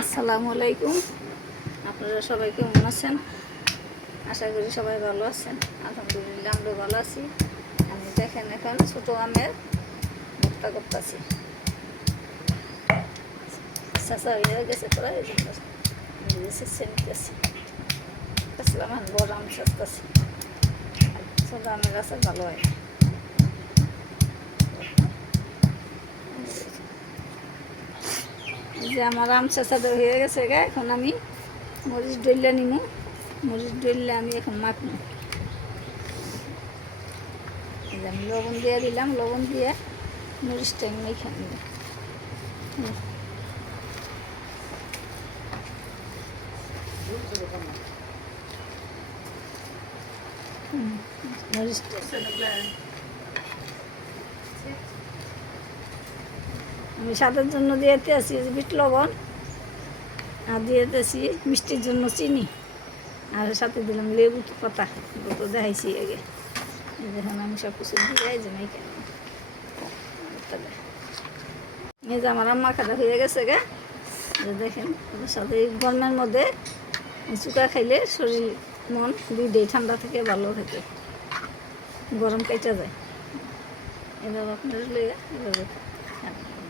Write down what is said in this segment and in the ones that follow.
আসসালামু আলাইকুম। আপনারা সবাই কেমন আছেন? আশা করি সবাই ভালো আছেন। আলহামদুলিল্লাহ আমরা ভালো আছি। আমি দেখেন এখন ছোটো আমের ভর্তা করতেছি। চাষা হয়ে গেছে প্রায় এই জন্য নিতেছি। আসলাম এখন বড় আম চাষতেছি। ছোটো আমের গাছে ভালো হয়। যে আমার আম চাষাটা হয়ে গেছে গা, এখন আমি মরিচ ডইলা নিমু। মরিচ ডইলে আমি এখন মাখবো। আমি লবণ দিয়ে দিলাম, লবণ দিয়ে মরিচটা আমি মেখে নিব। মরিচটা আমি স্বাদের জন্য দিয়েতে আছি বিট লবণ, আর দিয়েতেছি মিষ্টির জন্য চিনি, আর সাথে দিলাম লেবু পাতা। তো দেখাইছি আগে। দেখুন আমি সব কিছু দিয়ে যে মেখে নিব। এই যে আমার আম্মা খাটা হয়ে গেছে গে। দেখেন ওদের সাথে গরমের মধ্যে চুকা খাইলে শরীর মন দুইটাই ঠান্ডা থেকে ভালো থাকে, গরম কেটে যায়। এভাবে আপনার লইয়া এভাবে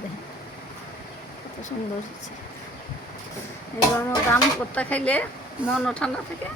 দেখেন কত সুন্দর হচ্ছে। এই গরমের আম ভর্তা খাইলে মনও ঠান্ডা থাকে,